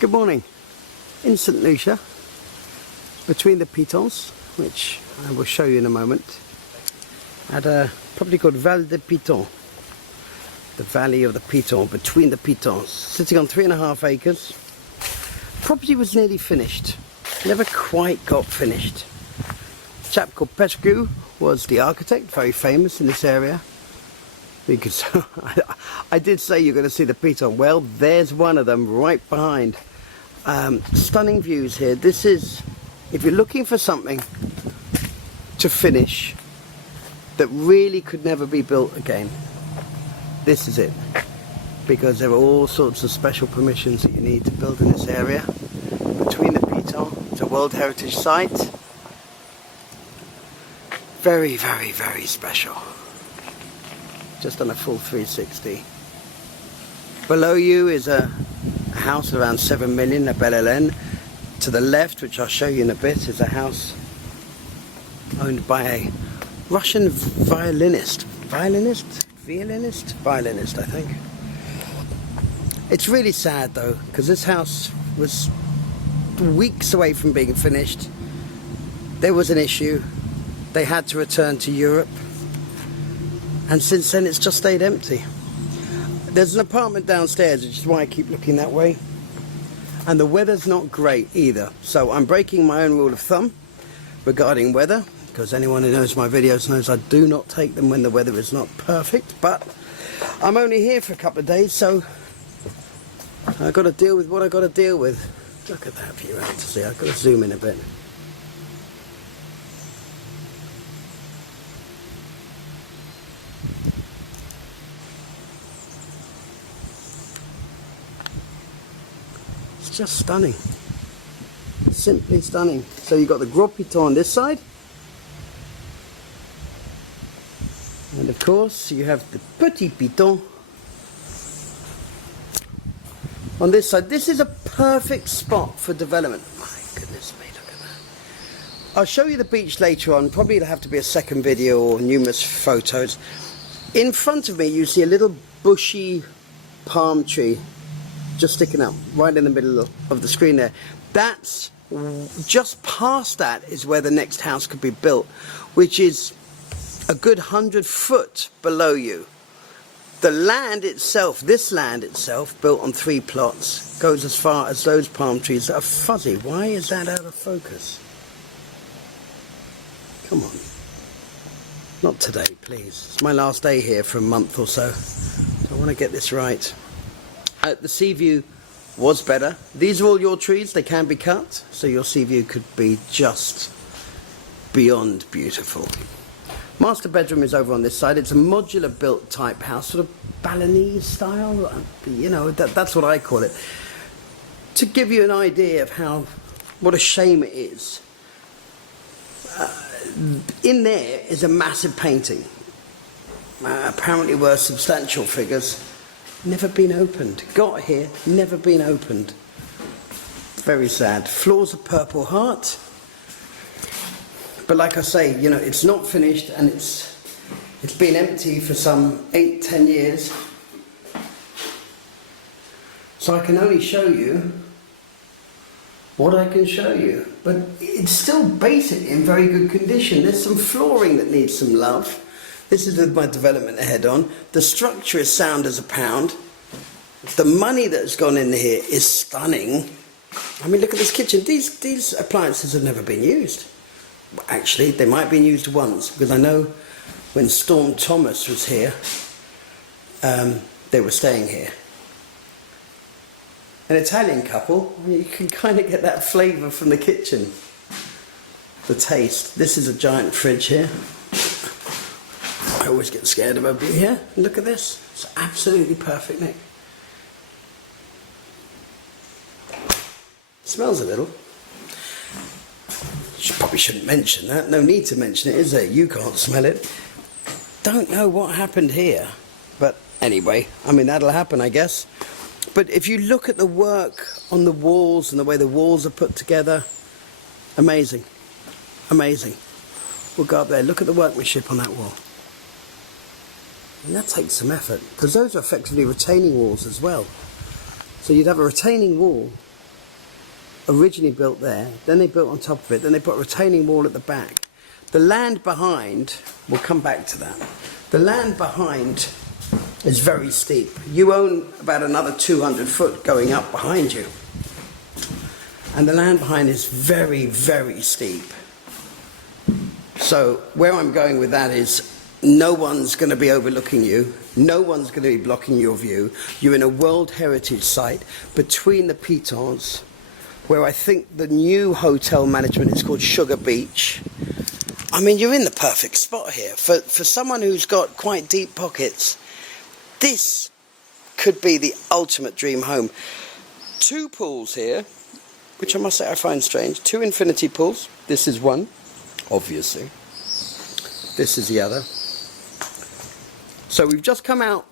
Good morning. In St Lucia, between the Pitons, which I will show you in a moment, at a property called Val de Piton, the Valley of the Piton, between the Pitons, sitting on 3.5 acres. Property was nearly finished, never quite got finished. A chap called Pettigrew was the architect, very famous in this area. Because I did say you're going to see the Piton. Well, there's one of them right behind. Stunning views here. This is, if you're looking for something to finish that really could never be built again, this is it. Because there are all sorts of special permissions that you need to build in this area. Between the Piton, it's a World Heritage Site. Very, very, very special. Just on a full 360. Below you is a house of around 7 million, La Belle Hélène. To the left, which I'll show you in a bit, is a house owned by a Russian violinist, I think. It's really sad though, because this house was weeks away from being finished. There was an issue. They had to return to Europe. And since then it's just stayed empty. There's an apartment downstairs, which is why I keep looking that way. And the weather's not great either. So I'm breaking my own rule of thumb regarding weather, because anyone who knows my videos knows I do not take them when the weather is not perfect. But I'm only here for a couple of days, so I've got to deal with what I've got to deal with. Look at that view out to sea. I've got to zoom in a bit. Just stunning, simply stunning. So you've got the Gros Piton on this side, and of course you have the Petit Piton on this side. This is a perfect spot for development. My goodness me, look at that. I'll show you the beach later on. Probably it'll have to be a second video or numerous photos. In front of me you see a little bushy palm tree just sticking up right in the middle of the screen there. That's just past that is where the next house could be built, which is a good 100 foot below you. The land itself, this land itself, built on 3 plots, goes as far as those palm trees that are fuzzy. Why is that out of focus? Come on. Not today, please. It's my last day here for a month or so. I want to get this right. The sea view was better. These are all your trees, they can be cut, so your sea view could be just beyond beautiful. Master bedroom is over on this side. It's a modular built type house, sort of Balinese style, you know, that's what I call it. To give you an idea of what a shame it is, in there is a massive painting, apparently worth substantial figures. Never been opened. Got here, never been opened. Very sad. Floors of Purple Heart. But like I say, you know, it's not finished, and it's been empty for some 8-10 years. So I can only show you what I can show you. But it's still basically in very good condition. There's some flooring that needs some love. This is with my development head on. The structure is sound as a pound. The money that's gone in here is stunning. I mean, look at this kitchen. These appliances have never been used. Actually, they might have been used once, because I know when Storm Thomas was here, they were staying here. An Italian couple, I mean, you can kind of get that flavour from the kitchen. The taste. This is a giant fridge here. I always get scared of opening here. Look at this. It's absolutely perfect, Nick. Smells a little. Probably shouldn't mention that. No need to mention it, is there? You can't smell it. Don't know what happened here. But anyway, I mean, that'll happen, I guess. But if you look at the work on the walls and the way the walls are put together, amazing. Amazing. We'll go up there. Look at the workmanship on that wall. And that takes some effort, because those are effectively retaining walls as well. So you'd have a retaining wall originally built there, then they built on top of it, then they put a retaining wall at the back. The land behind, we'll come back to that, the land behind is very steep. You own about another 200 foot going up behind you. And the land behind is very, very steep. So where I'm going with that is no one's going to be overlooking you. No one's going to be blocking your view. You're in a World Heritage Site between the Pitons, where I think the new hotel management is called Sugar Beach. I mean, you're in the perfect spot here. For someone who's got quite deep pockets, this could be the ultimate dream home. 2 pools here, which I must say I find strange. 2 infinity pools. This is one, obviously. This is the other. So we've just come out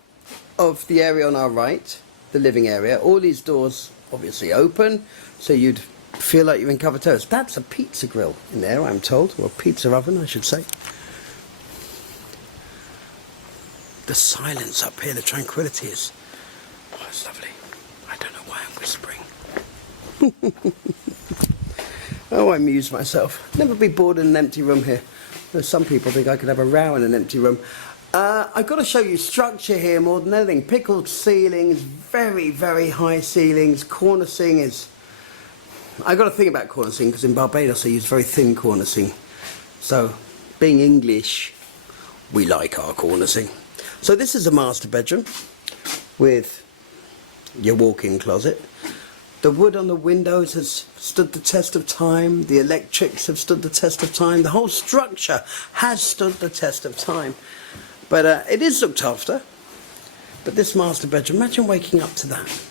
of the area on our right, the living area. All these doors obviously open, so you'd feel like you're in covered terrace. That's a pizza grill in there, I'm told, or a pizza oven, I should say. The silence up here, the tranquility is, oh, it's lovely. I don't know why I'm whispering. Oh, I amuse myself. Never be bored in an empty room here. There's some people think I could have a row in an empty room. I've got to show you structure here more than anything. Pickled ceilings, very, very high ceilings. Cornicing is... I've got to think about cornicing because in Barbados I use very thin cornicing. So, being English, we like our cornicing. So this is a master bedroom with your walk-in closet. The wood on the windows has stood the test of time. The electrics have stood the test of time. The whole structure has stood the test of time. But it is looked after. But this master bedroom, imagine waking up to that.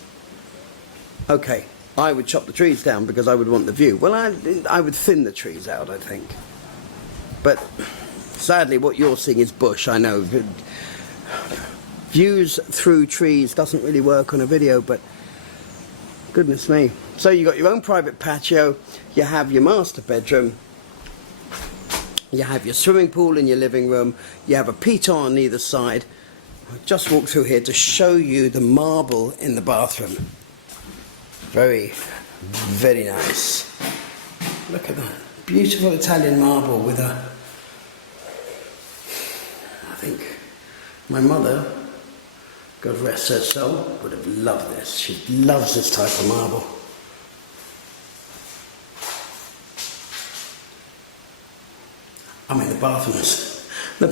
Okay, I would chop the trees down because I would want the view. Well, I would thin the trees out, I think. But sadly, what you're seeing is bush, I know. Views through trees doesn't really work on a video, but goodness me. So you got your own private patio, you have your master bedroom, you have your swimming pool in your living room, you have a piton on either side. I just walked through here to show you the marble in the bathroom. Very, very nice. Look at that. Beautiful Italian marble with a... I think my mother, God rest her soul, would have loved this. She loves this type of marble. I mean, the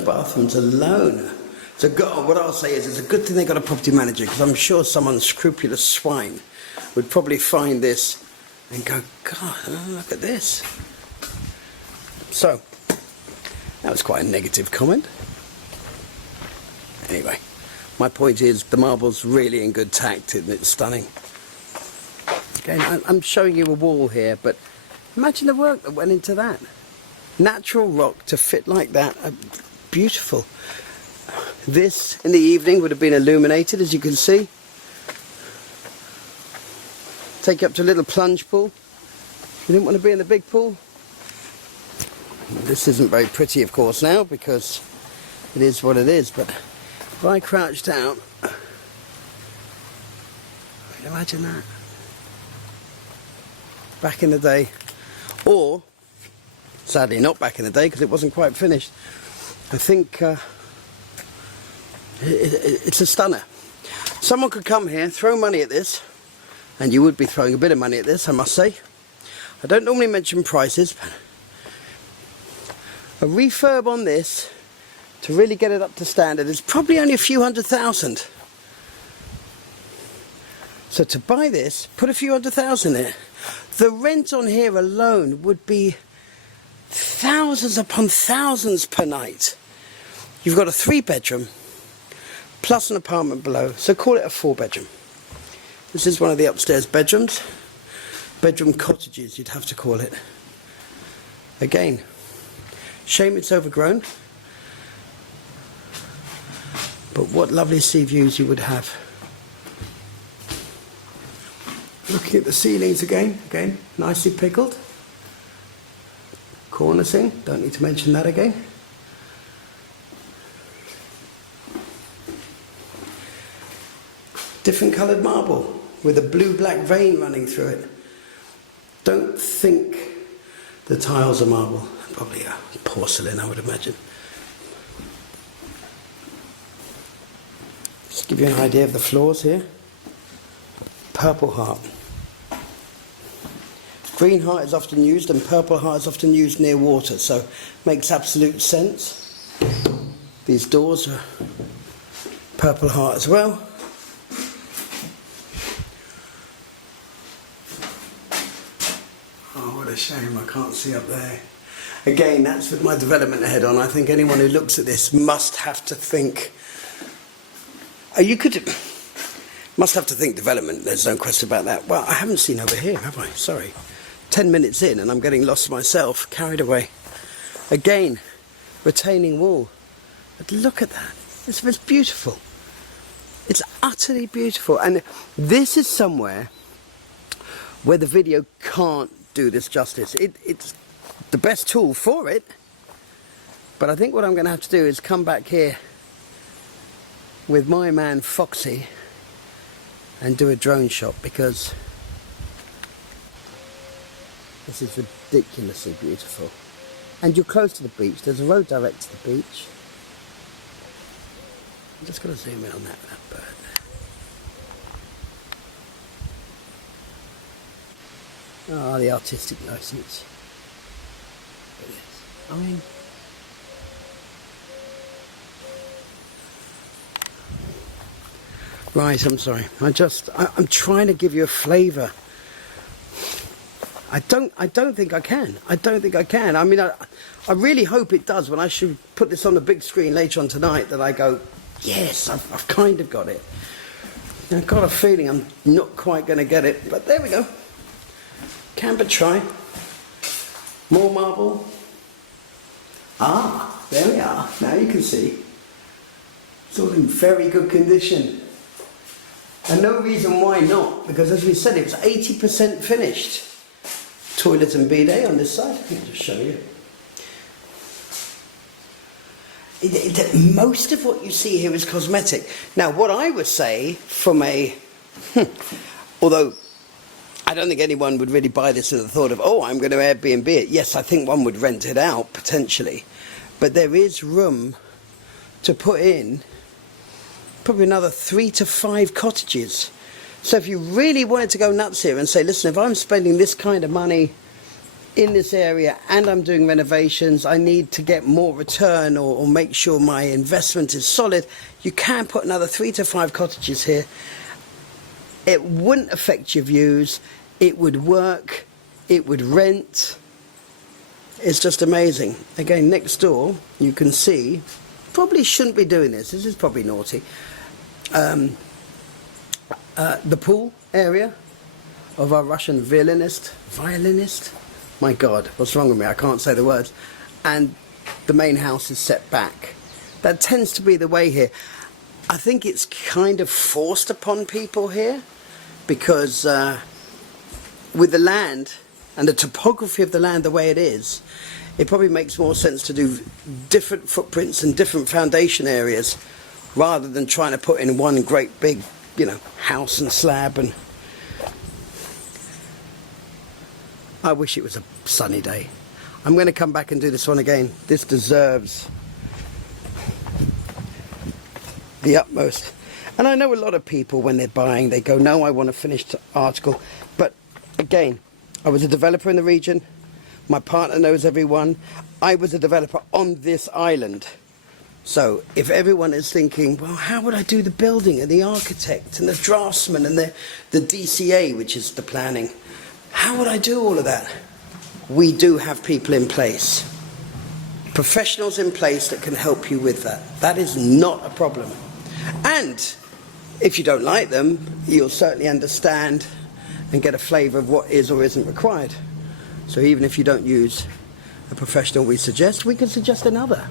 bathrooms alone. So what I'll say is, it's a good thing they got a property manager, because I'm sure some unscrupulous swine would probably find this and go, God, look at this. So, that was quite a negative comment. Anyway, my point is, the marble's really in good tact and it's stunning. Again, I'm showing you a wall here, but imagine the work that went into that. Natural rock to fit like that, beautiful. This, in the evening, would have been illuminated, as you can see. Take you up to a little plunge pool. If you didn't want to be in the big pool. This isn't very pretty, of course, now, because it is what it is, but if I crouched out, imagine that. Back in the day, or, sadly not back in the day, because it wasn't quite finished, I think it's a stunner. Someone could come here, throw money at this, and you would be throwing a bit of money at this, I must say. I don't normally mention prices, but a refurb on this, to really get it up to standard, is probably only a few $100,000. So to buy this, put a few $100,000 in it. The rent on here alone would be thousands upon thousands per night. You've got a 3-bedroom, plus an apartment below, so call it a 4-bedroom. This is one of the upstairs bedrooms. Bedroom cottages, you'd have to call it. Again, shame it's overgrown. But what lovely sea views you would have. Looking at the ceilings again, nicely pickled. Cornicing, don't need to mention that again. Different coloured marble with a blue-black vein running through it. Don't think the tiles are marble. Probably porcelain, I would imagine. Just give you an idea of the floors here. Purple heart. Green heart is often used and purple heart is often used near water, so makes absolute sense. These doors are purple heart as well. Oh, what a shame I can't see up there. Again, that's with my development head on. I think anyone who looks at this must have to think. Must have to think development, there's no question about that. Well, I haven't seen over here, have I? Sorry. 10 minutes in and I'm getting lost myself, carried away. Again, retaining wall. But look at that. It's beautiful. It's utterly beautiful. And this is somewhere where the video can't do this justice. It's the best tool for it. But I think what I'm going to have to do is come back here with my man Foxy and do a drone shot, because this is ridiculously beautiful. And you're close to the beach. There's a road direct to the beach. I'm just going to zoom in on that bird there. Ah, the artistic license. I mean, right, I'm sorry. I'm trying to give you a flavour. I don't think I can. I don't think I can. I mean, I really hope it does when I should put this on the big screen later on tonight, that I go, yes, I've kind of got it. I've got a feeling I'm not quite going to get it, but there we go. Can but try. More marble. Ah, there we are. Now you can see. It's all in very good condition. And no reason why not, because as we said, it was 80% finished. Toilet and bidet on this side. Let me just show you. Most of what you see here is cosmetic. Now, what I would say from a... although I don't think anyone would really buy this with the thought of, oh, I'm going to Airbnb it. Yes, I think one would rent it out, potentially. But there is room to put in probably another 3 to 5 cottages. So if you really wanted to go nuts here and say, listen, if I'm spending this kind of money in this area and I'm doing renovations, I need to get more return or make sure my investment is solid, you can put another 3 to 5 cottages here. It wouldn't affect your views. It would work. It would rent. It's just amazing. Again, next door, you can see, probably shouldn't be doing this. This is probably naughty. The pool area of our Russian violinist, my God, what's wrong with me? I can't say the words. And the main house is set back. That tends to be the way here. I think it's kind of forced upon people here, because with the land and the topography of the land the way it is, it probably makes more sense to do different footprints and different foundation areas rather than trying to put in one great big, house and slab. And I wish it was a sunny day. I'm going to come back and do this one again. This deserves the utmost. And I know a lot of people, when they're buying, they go, no, I want a finished article. But again, I was a developer in the region. My partner knows everyone. I was a developer on this island. So if everyone is thinking, well, how would I do the building and the architect and the draftsman and the DCA, which is the planning, how would I do all of that? We do have people in place, professionals in place that can help you with that. That is not a problem. And if you don't like them, you'll certainly understand and get a flavour of what is or isn't required. So even if you don't use a professional we can suggest another.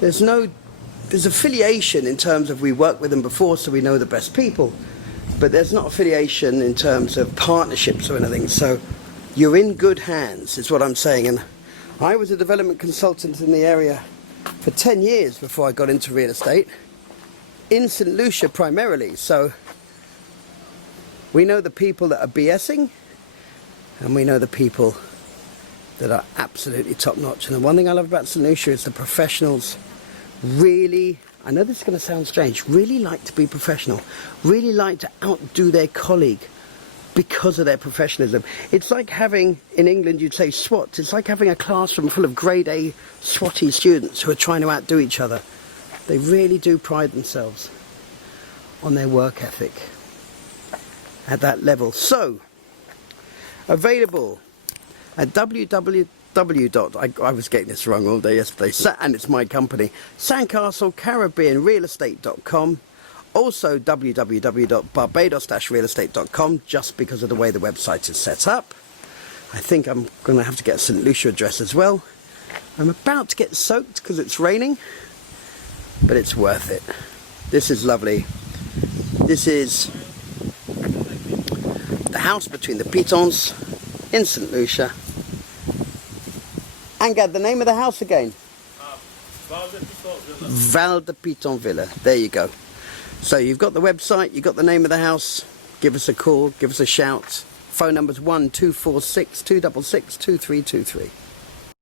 There's affiliation in terms of we worked with them before, so we know the best people, but there's not affiliation in terms of partnerships or anything. So you're in good hands, is what I'm saying. And I was a development consultant in the area for 10 years before I got into real estate, in St. Lucia primarily. So we know the people that are BSing, and we know the people that are absolutely top notch. And the one thing I love about St. Lucia is the professionals really, I know this is going to sound strange, really like to be professional, really like to outdo their colleague because of their professionalism. It's like having, in England you'd say SWAT, it's like having a classroom full of grade A SWATy students who are trying to outdo each other. They really do pride themselves on their work ethic at that level. So, available at www. I was getting this wrong all day yesterday, and it's my company, sandcastlecaribbeanrealestate.com. Also www.barbados-realestate.com, just because of the way the website is set up. I think I'm going to have to get a St. Lucia address as well. I'm about to get soaked because it's raining, but it's worth it. This is lovely. This is the house between the Pitons in St. Lucia. Angad, the name of the house again? Val de Piton Villa. There you go. So you've got the website, you've got the name of the house. Give us a call, give us a shout. Phone number's 1246 266 2323.